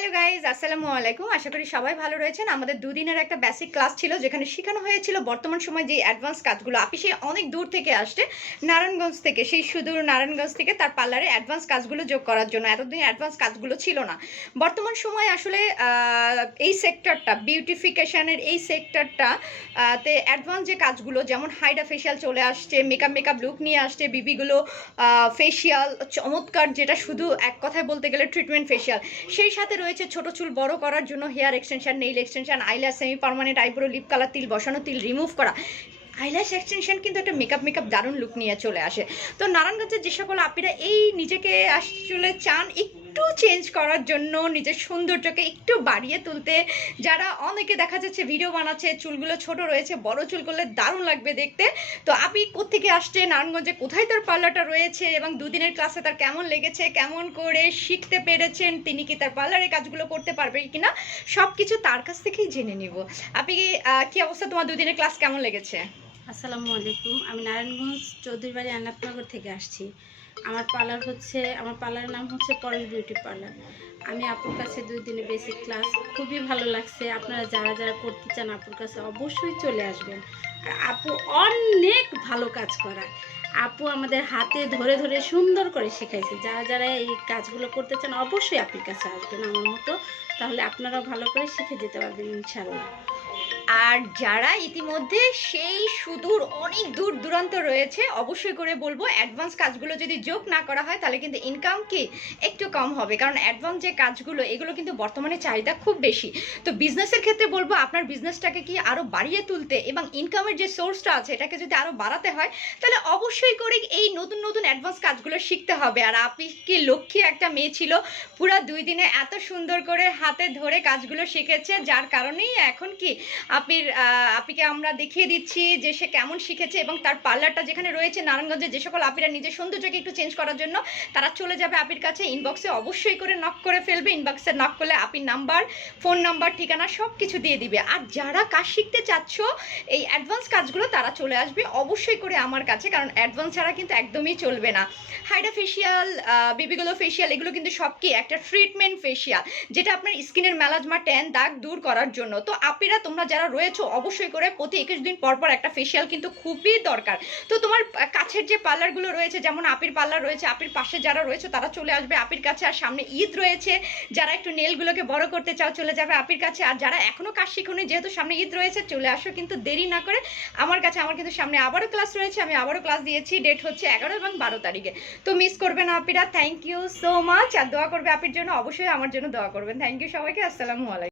Hello guys, আসসালামু আলাইকুম। আশা করি সবাই ভালো রয়েছেন। আমাদের দুদিনের একটা বেসিক ক্লাস ছিল যেখানে শেখানো হয়েছিল বর্তমান সময় যে অ্যাডভান্স কাজগুলো। আপনি সেই অনেক দূর থেকে আসছে, নারায়ণগঞ্জ থেকে, সেই সুদূর নারায়ণগঞ্জ থেকে তার পার্লারে অ্যাডভান্স কাজগুলো যোগ করার জন্য। এতদিন অ্যাডভান্স কাজগুলো ছিল না। বর্তমান সময় আসলে এই সেক্টরটা, বিউটিফিকেশনের এই সেক্টরটা তে অ্যাডভান্স যে কাজগুলো, যেমন হাইড্রা ফেশিয়াল চলে আসছে, মেকআপ লুক নিয়ে আসছে, বিবিগুলো ফেশিয়াল চমৎকার, যেটা শুধু এক কথায় বলতে গেলে ট্রিটমেন্ট ফেশিয়াল। সেই সাথে রয়েছে ছোট চুল বড় করার জন্য hair extension, nail extension, eyelash, semi permanent eyebrow, lip colour, তিল বসানো, তিল রিমুভ করা। আইল্যাশ এক্সটেনশন কিন্তু একটা মেকআপ দারুণ লুক নিয়ে চলে আসে। তো নারায়ণগঞ্জের যে সকল আপিরা এই নিজেকে আসলে চান একটু চেঞ্জ করার জন্য, নিজের সৌন্দর্যকে একটু বাড়িয়ে তুলতে, যারা অনেকে দেখা যাচ্ছে ভিডিও বানাচ্ছে চুলগুলো ছোট রয়েছে, বড় চুল করলে দারুণ লাগবে দেখতে। তো আপনি কোত্থেকে আসছে, নারায়ণগঞ্জে কোথায় তার পার্লারটা রয়েছে এবং দুদিনের ক্লাসে তার কেমন লেগেছে, কেমন করে শিখতে পেরেছেন, তিনি কি তার পার্লারে কাজগুলো করতে পারবে কিনা, সব কিছু তার কাছ থেকেই জেনে নিব। আপনি কি অবস্থা, তোমার দুদিনের ক্লাস কেমন লেগেছে? আসসালামু আলাইকুম। আমি নারায়ণগঞ্জ চৌধুরীবাড়ি আনাতনগর থেকে আসছি। আমার পার্লারের নাম হচ্ছে পরেশ বিউটি পার্লার। আমি আপুর কাছে 2 দিনে বেসিক ক্লাস খুবই ভালো লাগছে। আপনারা যারা যারা করতে চান আপুর কাছে অবশ্যই চলে আসবেন। আর আপু অনেক ভালো কাজ করায়। আপু আমাদের হাতে ধরে ধরে সুন্দর করে শেখাইছে। যারা যারা এই কাজগুলো করতে চান অবশ্যই আপুর কাছে আসবেন আমার মতো, তাহলে আপনারাও ভালো করে শিখে যেতে পারবেন ইনশাআল্লাহ। আর যারা ইতিমধ্যে সেই সুদূর অনেক দূর দূরান্ত রয়েছে, অবশ্যই করে বলবো অ্যাডভান্স কাজগুলো যদি যোগ না করা হয় তাহলে কিন্তু ইনকাম কি একটু কম হবে, কারণ অ্যাডভান্স যে কাজগুলো এগুলো কিন্তু বর্তমানে চাহিদা খুব বেশি। তো বিজনেসের ক্ষেত্রে বলবো আপনার বিজনেসটাকে কি আরও বাড়িয়ে তুলতে এবং ইনকামের যে সোর্সটা আছে এটাকে যদি আরও বাড়াতে হয় তাহলে অবশ্যই করে এই নতুন নতুন অ্যাডভান্স কাজগুলো শিখতে হবে। আর আপনি কি লক্ষ্মী একটা মেয়ে ছিল, পুরো 2 দিনে এত সুন্দর করে হাতে ধরে কাজগুলো শিখেছে, যার কারণেই এখন কি আপিকে আমরা দেখিয়ে দিচ্ছি যে সে কেমন শিখেছে। এবং তার পার্লারটা যেখানে রয়েছে নারায়ণগঞ্জে, যে সকল আপিরা নিজের সৌন্দর্যকে একটু চেঞ্জ করার জন্য তারা চলে যাবে আপির কাছে। ইনবক্সে অবশ্যই করে নক করে ফেলবে। ইনবক্সে নক করলে আপির নাম্বার, ফোন নাম্বার, ঠিকানা সব কিছু দিয়ে দিবে। আর যারা কাজ শিখতে চাচ্ছ এই অ্যাডভান্স কাজগুলো, তারা চলে আসবে অবশ্যই করে আমার কাছে, কারণ অ্যাডভান্স ছাড়া কিন্তু একদমই চলবে না। হাইড্রা ফেশিয়াল, বেবিগুলো ফেশিয়াল, এগুলো কিন্তু সব কি একটা ট্রিটমেন্ট ফেশিয়াল, যেটা আপনার স্কিনের মেলাজমা, ট্যান দাগ দূর করার জন্য। তো আপিরা তোমরা যারা রয়েছো অবশ্যই করে প্রতি 21 দিন পর পর একটা ফেশিয়াল কিন্তু খুবই দরকার। তো তোমার কাছের যে পার্লারগুলো রয়েছে, যেমন আপির পার্লার রয়েছে, আপির পাশে যারা রয়েছে তারা চলে আসবে আপির কাছে। আর সামনে ঈদ রয়েছে, যারা একটু নেলগুলোকে বড় করতে চাও চলে যাবে আপির কাছে। আর যারা এখনো কাজ শিখুনি, যেহেতু সামনে ঈদ রয়েছে, চলে আসো কিন্তু দেরি না করে আমার কাছে। আমার কিন্তু সামনে আবারও ক্লাস রয়েছে, আমি আবারও ক্লাস দিয়েছি, ডেট হচ্ছে 11 এবং 12 তারিখে। তো মিস করবে না আপিরা। Thank you so much. আর দোয়া করবে আপির জন্য, অবশ্যই আমার জন্য দোয়া করবেন। থ্যাংক ইউ সবাইকে। আসসালামু আলাইকুম।